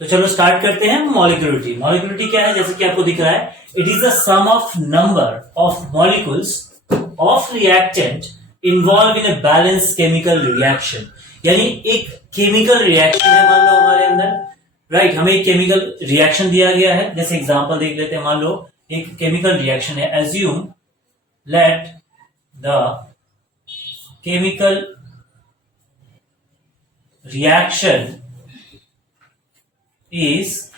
तो चलो स्टार्ट करते हैं मॉलिक्यूलरिटी। मॉलिक्यूलरिटी क्या है, जैसे कि आपको दिख रहा है, it is the sum of number of molecules of reactant involve in a balance chemical reaction. यानी एक केमिकल रिएक्शन है मान लो हमारे अंदर, राइट। हमें एक केमिकल रिएक्शन दिया गया है, जैसे एग्जांपल देख लेते हैं। मान लो एक केमिकल रिएक्शन है, assume let the chemical reaction is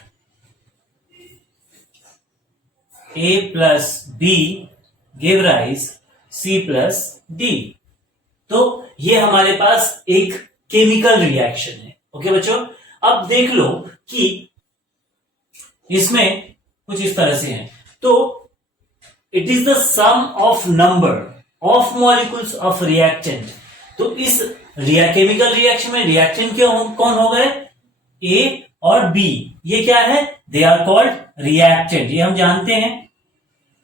A plus B give rise C plus D। तो ये हमारे पास एक केमिकल रिएक्शन है। ओके बच्चों, अब देख लो कि इसमें कुछ इस तरह से है। तो it is the sum of number of molecules of reactant. तो इस केमिकल रिएक्शन में रिएक्टेंट कौन हो गए, ए और बी। ये क्या है, दे आर कॉल्ड रिएक्टेंट। ये हम जानते हैं,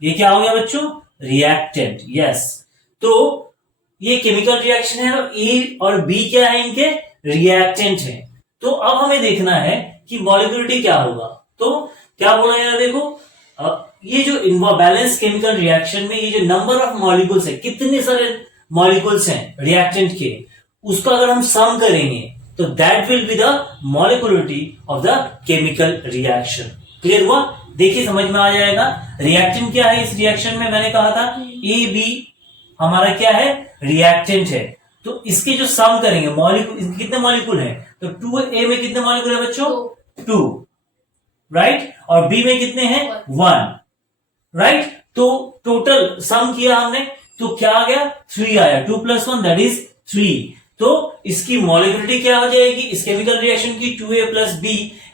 ये क्या हो गया बच्चों, रिएक्टेंट। यस, तो ये केमिकल रिएक्शन है और ए और बी क्या है, इनके रिएक्टेंट है। तो अब हमें देखना है कि मॉलिक्यूलरिटी क्या होगा। तो क्या बोला यार, देखो अब ये जो बैलेंस केमिकल रिएक्शन में ये जो नंबर ऑफ मॉलिक्यूल्स है, कितने सारे मॉलिक्यूल्स हैं रिएक्टेंट के, उसका अगर हम सम करेंगे तो that will be the molecularity of the chemical reaction. Clear हुआ, देखिए समझ में आ जाएगा। रिएक्टेंट क्या है, इस रिएक्शन में मैंने कहा था ए बी हमारा क्या है, रिएक्टेंट है। तो इसके जो सम करेंगे मॉलिक्यूल, कितने मॉलिक्यूल हैं, तो 2A में कितने मॉलिक्यूल है बच्चों, 2, राइट। और बी में कितने हैं, 1, राइट। तो टोटल सम किया हमने तो क्या आ गया, 3 आया। 2 + 1 दैट इज 3। तो इसकी मॉलिक्यूलरिटी क्या हो जाएगी, इस केमिकल रिएक्शन की 2A + B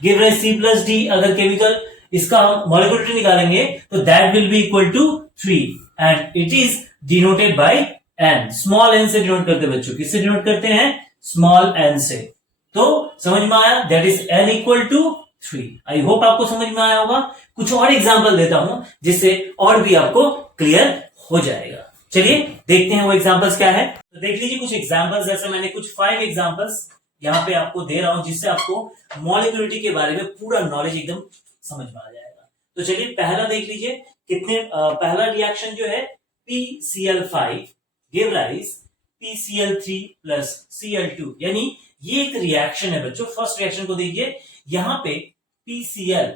give rise C + D। अगर केमिकल इसका हम मॉलिक्यूलरिटी निकालेंगे तो that will be equal to 3 and it is denoted by n। Small n से डिनोट करते हैं बच्चों, किससे डिनोट करते हैं, स्मॉल n से। तो समझ में आया, that is n equal to 3। I hope आपको समझ में आया होगा। कुछ और एग्जाम्पल देता हूं जिससे और भी आपको क्लियर हो जाएगा। चलिए देखते हैं वो एग्जांपल्स क्या है। तो देख लीजिए कुछ एग्जांपल्स, जैसे मैंने कुछ 5 एग्जांपल्स यहां पे आपको दे रहा हूं जिससे आपको मॉलिक्यूलरिटी के बारे में पूरा नॉलेज एकदम समझ में आ जाएगा। तो चलिए पहला देख लीजिए, पहला रिएक्शन जो है PCl5 give rise PCl3 + Cl2। यानी ये एक रिएक्शन है बच्चों। फर्स्ट रिएक्शन को देखिए, यहां पे PCl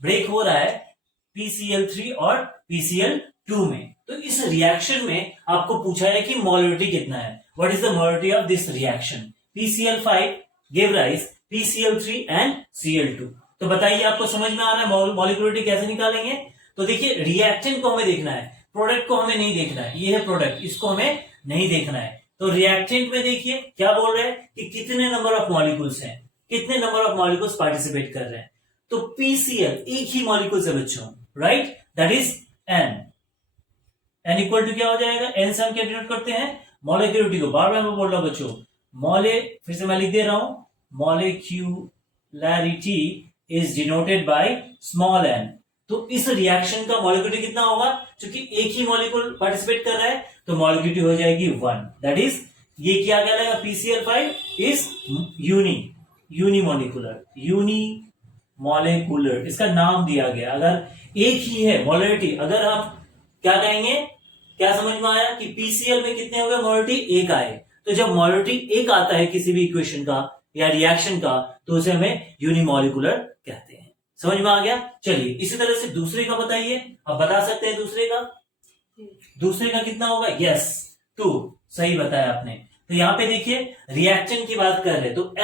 ब्रेक हो रहा है PCl3 और PCl2 में। तो इस रिएक्शन में आपको पूछा है कि मॉलिक्यूलरिटी कितना है, what is the molecularity of this reaction. PCl5 give rise PCl3 and Cl2। तो बताइए आपको समझ में आ रहा है मॉलिक्यूलरिटी कैसे निकालेंगे। तो देखिए रिएक्टेंट को हमें देखना है, प्रोडक्ट को हमें नहीं देखना है। ये है प्रोडक्ट, इसको हमें नहीं देखना है। तो रिएक्टेंट में देखिए क्या बोल रहे हैं कि कितने नंबर ऑफ मॉलिक्यूल्स हैं, कितने नंबर ऑफ मॉलिक्यूल्स पार्टिसिपेट कर रहे हैं। तो PCl एक ही मॉलिक्यूल है बच्चों, right, that is n। n equal to क्या हो जाएगा, n से हम क्या डिनोट करते हैं, मॉलिक्यूलरिटी को। बार बार मैं बोल रहा हूं बच्चों, फिर से मैं लिख दे रहा हूं, molecularity is denoted by small n। तो इस रिएक्शन का मॉलिक्यूलरिटी कितना होगा, क्योंकि एक ही मॉलिक्यूल पार्टिसिपेट कर रहा है तो मॉलिक्यूलरिटी हो जाएगी 1। दैट इज ये क्या कहलाएगा, PCl5 इज यूनिमॉलिक्यूलर, इसका नाम दिया गया। अगर एक ही है मॉलिक्यूलरिटी, अगर आप क्या कहेंगे, क्या समझ में आया कि PCl में कितने हो गए, मॉलिक्यूलरिटी 1 आए। तो जब मॉलिक्यूलरिटी 1 आता है किसी भी इक्वेशन का या रिएक्शन का, तो उसे हमें यूनिमॉलिक्यूलर कहते हैं। समझ में आ गया। चलिए इसी तरह से दूसरे का बताइए, आप बता सकते हैं दूसरे का कितना होगा, यस 2, सही बताया आपने। तो यहाँ पे देखिए रिएक्टेंट की बात कर रहे हैं, तो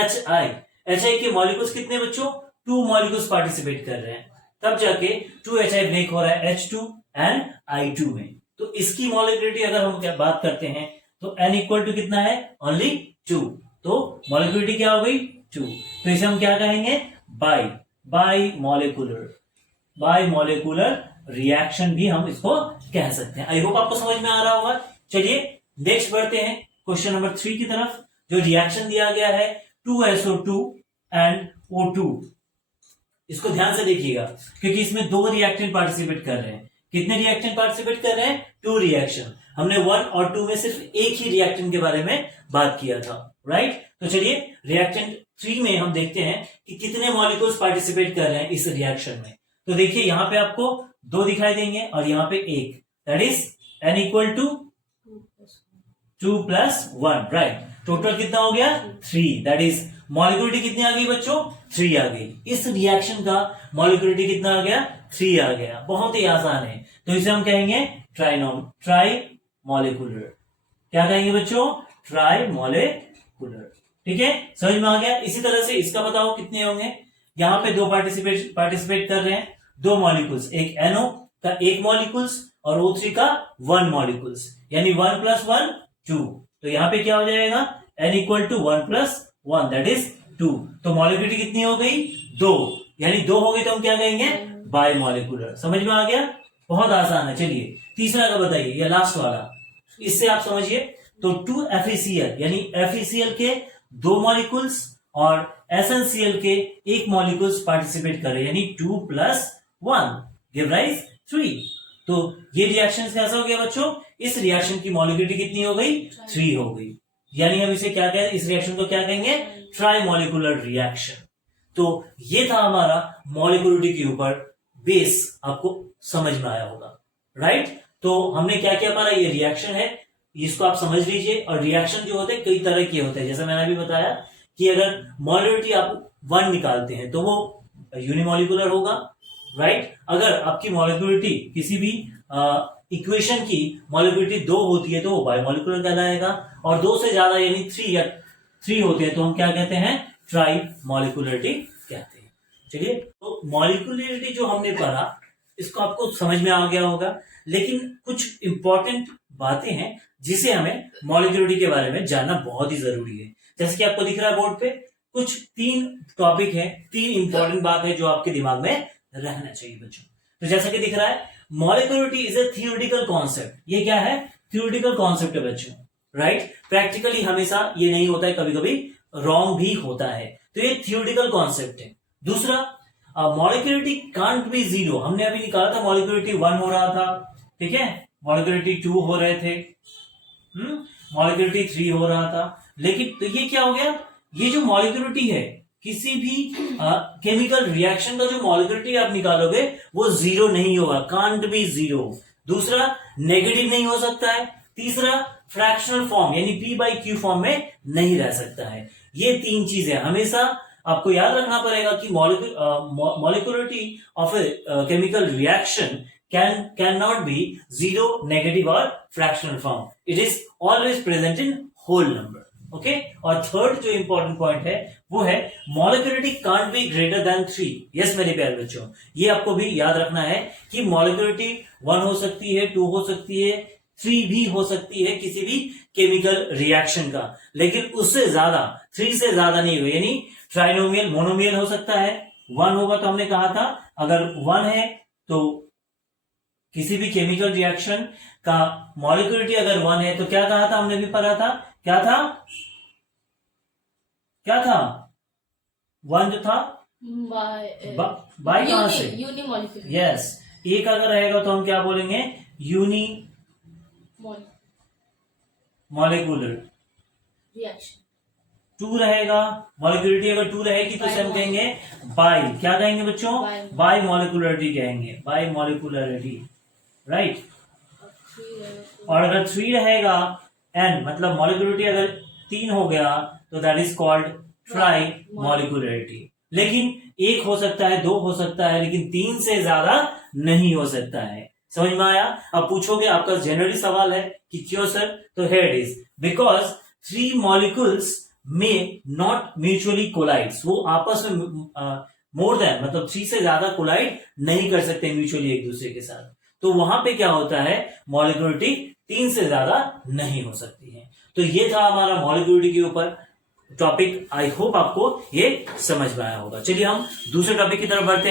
HI के मॉलिक्यूल्स कितने बच्चों, 2 मॉलिक्यूल्स पार्टिसिपेट कर रहे हैं, तब जाके 2HI ब्रेक हो रहा है H2 एंड I2 में। तो इसकी मॉलिक्यूलरिटी अगर हम क्या बात करते हैं तो n इक्वल टू कितना है, ओनली 2। तो मॉलिक्यूलरिटी क्या हो गई, 2। तो इसे हम क्या कहेंगे, बाई मॉलिक्यूलर रिएक्शन भी हम इसको कह सकते हैं। आई होप आपको समझ में आ रहा होगा। चलिए नेक्स्ट बढ़ते हैं क्वेश्चन नंबर 3 की तरफ। जो रिएक्शन दिया गया है 2SO2 एंड O2, इसको ध्यान से देखिएगा क्योंकि इसमें 2 रिएक्टेंट पार्टिसिपेट कर रहे हैं। कितने रिएक्टेंट पार्टिसिपेट कर रहे हैं, 2 रिएक्शन। हमने 1 और 2 में सिर्फ एक ही रिएक्टेंट के बारे में बात किया था, राइट। तो चलिए रिएक्टेंट 3 में हम देखते हैं कि कितने मॉलिक्यूल्स पार्टिसिपेट कर रहे हैं इस रिएक्शन में। तो देखिए यहाँ पे आपको 2 दिखाई देंगे और यहाँ पे 1, that is n equal to 2 plus 1, right. Total कितना हो गया 3, दैट इज मॉलिक्यूलिटी कितनी आ गई बच्चों 3 आ गई। इस रिएक्शन का मॉलिक्यूलिटी कितना आ गया 3 आ गया। बहुत ही आसान है, तो इसे हम कहेंगे ट्राई मॉलिक्यूलर। क्या कहेंगे बच्चों ट्राई मॉलिक्यूलर। ठीक है, समझ में आ गया। इसी तरह से इसका बताओ कितने होंगे। यहाँ पे 2 पार्टिसिपेट कर रहे हैं, 2 मॉलिक्यूल्स, एक NO का 1 मॉलिक्यूल्स और O3 का 1 मॉलिक्यूल्स, यानी 1 प्लस 1 2। तो यहाँ पे क्या हो जाएगा n equal to 1 plus 1 that is 2। तो मॉलिक्यूलिटी कितनी हो गई 2, यानी 2 हो गई तो हम क्या कहेंगे बाय मॉलिक्यूलर। समझ में आ गया, बहुत आसान है। चलिए तीसरा का बताइए, या लास्ट वाला, इससे आप समझिए। तो 2 FeCl यानी FeCl के 2 मॉलिक्यूल्स और SnCl के 1 मॉलिक्यूल्स पार्टिसिपेट कर रहे हैं, यानी 2 प्लस 1 गिव राइज 3। तो ये रिएक्शन कैसा हो गया बच्चों, इस रिएक्शन की मॉलिक्यूलिटी कितनी हो गई 3 हो गई, यानी हम इसे क्या कहें, इस रिएक्शन को क्या कहेंगे ट्राई मॉलिक्यूलर रिएक्शन। तो ये था हमारा मॉलिक्यूलिटी के ऊपर बेस, आपको समझ में आया होगा, राइट। तो हमने क्या किया, हमारा ये रिएक्शन है, इसको आप समझ लीजिए। और रिएक्शन जो होते हैं कई तरह के होते हैं, जैसे मैंने अभी बताया कि अगर मॉलिक्यूलिटी आप 1 निकालते हैं तो वो यूनिमॉलिक्यूलर होगा, राइट। अगर आपकी मॉलिक्यूलिटी किसी भी इक्वेशन की मॉलिक्यूलिटी 2 होती है तो वो बायमॉलिक्यूलर कहलाएगा, और 2 से ज्यादा यानी 3 होते हैं तो हम क्या कहते हैं ट्राई मॉलिक्यूलरिटी कहते हैं। चलिए, तो मॉलिक्यूलरिटी जो हमने पढ़ा इसको आपको समझ में आ गया होगा, लेकिन कुछ इंपॉर्टेंट बातें हैं जिसे हमें मॉलिक्यूलरिटी के बारे में जानना बहुत ही जरूरी है। जैसे कि आपको दिख रहा है बोर्ड पे कुछ 3 टॉपिक है, 3 इंपॉर्टेंट बात है जो आपके दिमाग में रहना चाहिए बच्चों। तो जैसा कि दिख रहा है molecularity is a theoretical concept. ये क्या है, थियोरेटिकल कॉन्सेप्ट है बच्चों, राइट। प्रैक्टिकली हमेशा ये नहीं होता है, कभी कभी रॉन्ग भी होता है, तो ये थियोरेटिकल कॉन्सेप्ट है। दूसरा, मॉलिक्यूलरिटी कांट बी 0। हमने अभी निकाला था मॉलिक्यूलरिटी 1 हो रहा था, ठीक है, मॉलिक्यूलरिटी 2 हो रहे थे, मॉलिक्यूलरिटी 3 हो रहा था, लेकिन तो ये क्या हो गया, ये जो मॉलिक्यूलरिटी है किसी भी केमिकल रिएक्शन का जो मॉलिक्यूलरिटी आप निकालोगे वो 0 नहीं होगा, कांट बी 0। दूसरा, नेगेटिव नहीं हो सकता है। तीसरा, फ्रैक्शनल फॉर्म यानी P/Q फॉर्म में नहीं रह सकता है। ये 3 चीजें हमेशा आपको याद रखना पड़ेगा कि molecularity of a chemical reaction can not be 0, negative और fractional form. It is always present in whole number, okay. और थर्ड जो इंपॉर्टेंट पॉइंट है वो है molecularity can't be greater than 3। Yes मेरे प्यारे बच्चों, ये आपको भी याद रखना है कि मॉलिक्यूलरिटी 1 हो सकती है, 2 हो सकती है, 3 भी हो सकती है किसी भी केमिकल रिएक्शन का, लेकिन उससे ज्यादा 3 से ज्यादा नहीं हो, यानी ट्राइनोमियल मोनोमियल हो सकता है। 1 होगा तो हमने कहा था अगर 1 है तो किसी भी केमिकल रिएक्शन का मॉलिक्यूलरिटी अगर 1 है तो क्या कहा था, हमने भी पढ़ा था, क्या था 1 जो था बाय कहां से, यूनिमॉलिक्यूलर। यस, एक अगर रहेगा तो हम क्या बोलेंगे यूनी मॉलिक्यूलर रिएक्शन। 2 रहेगा, मॉलिक्यूलरिटी अगर 2 रहेगी तो हम कहेंगे बाय, क्या कहेंगे बच्चों बाय मॉलिक्यूलरिटी कहेंगे, बाय मॉलिक्यूलरिटी, राइट। और अगर 3 रहेगा n मतलब मॉलिक्यूलरिटी अगर 3 हो गया तो that is called try molecularity. लेकिन 1 हो सकता है, 2 हो सकता है, लेकिन 3 से ज्यादा नहीं हो सकता है। समझ में आया। अब पूछोगे, आपका जनरली सवाल है कि क्यों सर, तो here it is because 3 molecules में नॉट म्यूचुअली कोलाइड्स, वो आपस में मोर देन मतलब 3 से ज्यादा कोलाइड नहीं कर सकते म्यूचुअली एक दूसरे के साथ। तो वहां पे क्या होता है, मॉलिक्यूलरिटी 3 से ज्यादा नहीं हो सकती है। तो ये था हमारा मॉलिक्यूलरिटी के ऊपर टॉपिक। आई होप आपको ये समझ में आया होगा। चलिए हम दूसरे टॉपिक की तरफ बढ़ते हैं।